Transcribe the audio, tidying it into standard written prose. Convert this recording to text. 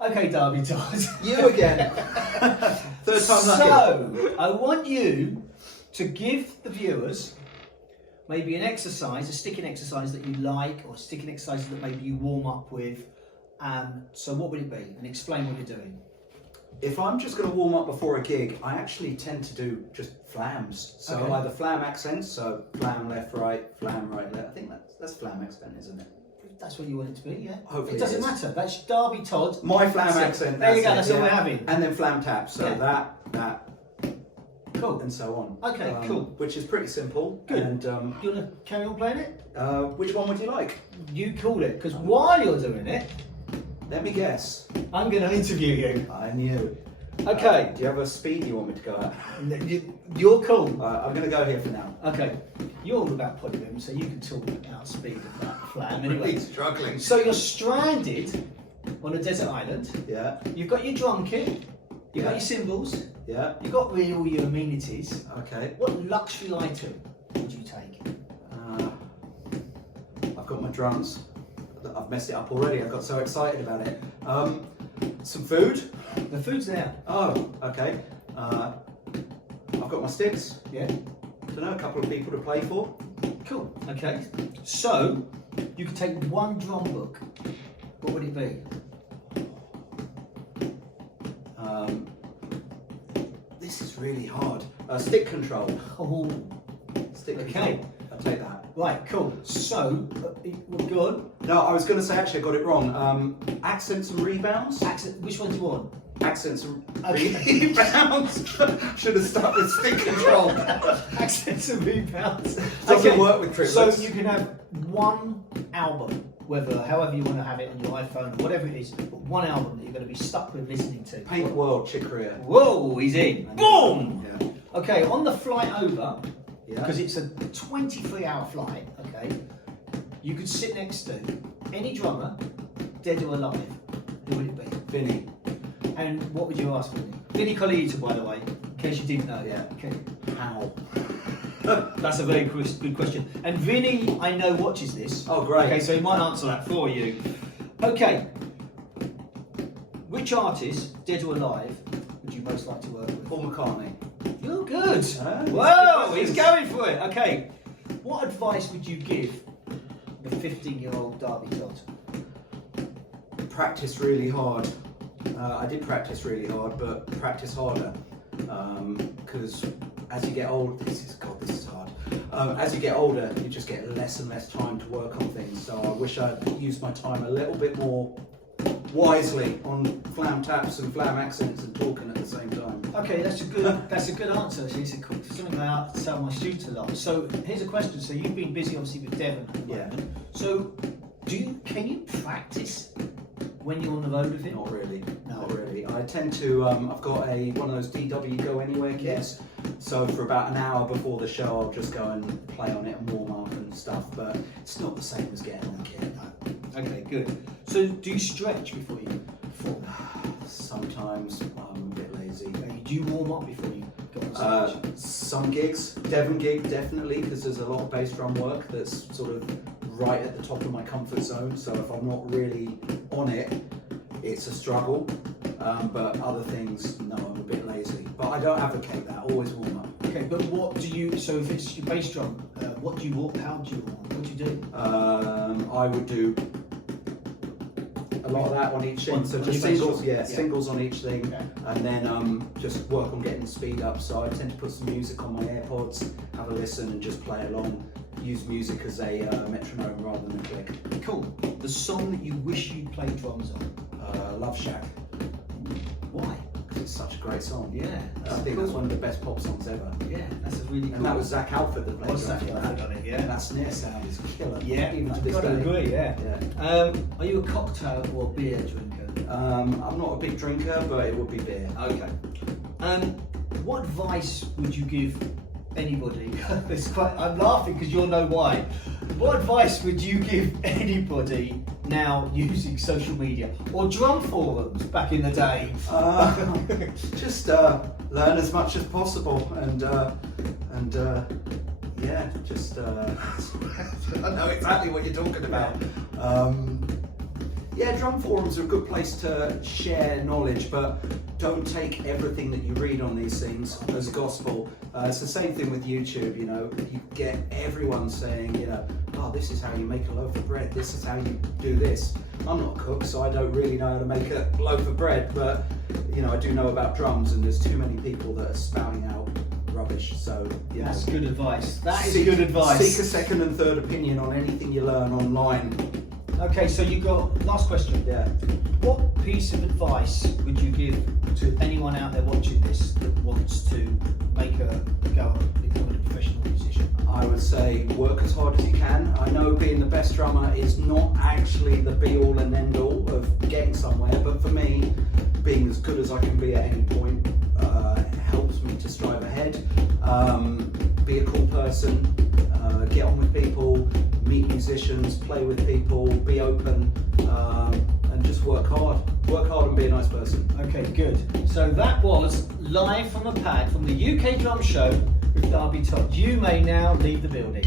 Okay, Darby Todd. You again. Third time lucky. So, I want you to give the viewers maybe an exercise, a sticking exercise that you like, or sticking exercises that maybe you warm up with. So what would it be? And explain what you're doing. If I'm just going to warm up before a gig, I actually tend to do just flams. So Okay. either flam accents, so flam left, right, flam right, left. I think that's flam accent, isn't it? That's what you want it to be, yeah? Hopefully it doesn't it is. matter. That's Darby Todd. My flam That's it. accent. There you go, it, that's all we're having. And then flam tap, so Yeah. that, Cool. and so on. Okay, cool. Which is pretty simple. Good. And Do you want to carry on playing it? which one would you like? You call it, because while you're doing it, Let me guess. I'm going to interview you. I knew. Okay. Do you have a speed you want me to go at? You're cool. I'm going to go here for now. Okay. You're all about polyrhythm, so you can talk about speed of that flam anyway. Really struggling. So you're stranded on a desert island. Yeah, You've got your drum kit. You've got Yeah. your cymbals. yeah, You've got really all your amenities. okay. What luxury item would you take? I've got my drums. I've messed it up already. I got so excited about it. Some food. The food's there. Oh, okay. I've got my sticks. Yeah. Don't know, a couple of people to play for. Cool. Okay. So you could take one drum book. What would it be? This is really hard. Stick control. Oh. Stick Okay. control. I'll take that. Right. Cool. So we're good. No, I was going to say actually I got it wrong. Accents and rebounds. Accent. Which one do you want? Accents and Okay. rebounds. Should have stuck with stick control. Accents and rebounds. Doesn't work with triplets. So you can have one album, however you want to have it on your iPhone or whatever it is, but one album that you're going to be stuck with listening to. Paint World, Chick Corea. Whoa, he's in. Boom! Yeah. Okay, on the flight over, Yeah. because it's a 23-hour flight, okay, you could sit next to any drummer, dead or alive. Who would it be? Vinny. And what would you ask Vinny? Vinny Colita, by the way, in case you didn't know. Yeah. Okay. How? That's a very good question. And Vinny, I know, watches this. Oh, great. Okay, so he might answer that for you. Okay. Which artist, dead or alive, would you most like to work with? Paul McCartney. You're good. Ah, Whoa, good he's going for it. Okay. What advice would you give the 15-year-old Darby Todd? Practice really hard. I did practice really hard, but practice harder. Because as you get older, this is hard. As you get older, you just get less and less time to work on things. So I wish I'd used my time a little bit more wisely on flam taps and flam accents and talking at the same time. Okay, that's a good answer. Actually, it's something I tell my students a lot. So here's a question. So you've been busy, obviously, with Devon at the moment. So can you practice when you're on the road with him? Not really. No. Not really. I tend to. I've got one of those DW Go Anywhere kits. So for about an hour before the show, I'll just go and play on it and warm up and stuff. But it's not the same as getting on the kit. Okay, good. So do you stretch before you perform? Sometimes I'm a bit lazy. Okay, do you warm up before you go on stage? Some gigs, Devon gig definitely, because there's a lot of bass drum work that's sort of right at the top of my comfort zone. So if I'm not really on it, it's a struggle. But other things, no, I'm a bit lazy. But I don't advocate that. Always warm up. Okay, but what do you? So if it's your bass drum, what do you warm? How do you warm? What do you do? I would do a lot of that on each thing. So On just your bass singles, drum? singles on each thing, Okay. and then just work on getting the speed up. So I tend to put some music on my AirPods, have a listen, and just play along. Use music as a metronome rather than a click. Cool. The song that you wish you played drums on? Love Shack. Why? Because it's such a great song. Yeah, I think that's one of the best pop songs ever. Yeah, that's a really cool. And that was Zach Halford that played What's drums that? on I've done it. Yeah. And that snare sound is killer. Yeah, even to I've this got to day. agree. Yeah. Yeah. Are you a cocktail or beer drinker? I'm not a big drinker, but it would be beer. Okay. What advice would you give anybody? I'm laughing because you'll know why. What advice would you give anybody now using social media or drum forums back in the day? Just learn as much as possible and yeah, just I know exactly what you're talking about. Yeah, drum forums are a good place to share knowledge, but don't take everything that you read on these things as gospel. It's the same thing with YouTube, you know. You get everyone saying, you know, oh, this is how you make a loaf of bread, this is how you do this. I'm not a cook, so I don't really know how to make a loaf of bread, but, you know, I do know about drums, and there's too many people that are spouting out rubbish, so, you That's know. good advice. That is good advice. Seek a second and third opinion on anything you learn online. Okay, so you got last question. Yeah. What piece of advice would you give to anyone out there watching this that wants to make a go at becoming a professional musician? I would say work as hard as you can. I know being the best drummer is not actually the be all and end all of getting somewhere, but for me, being as good as I can be at any point helps me to strive ahead. Be a cool person, get on with people, meet musicians, play with people, be open, and just work hard. Work hard and be a nice person. Okay, good. So that was live from a pad from the UK Drum Show with Darby Todd. You may now leave the building.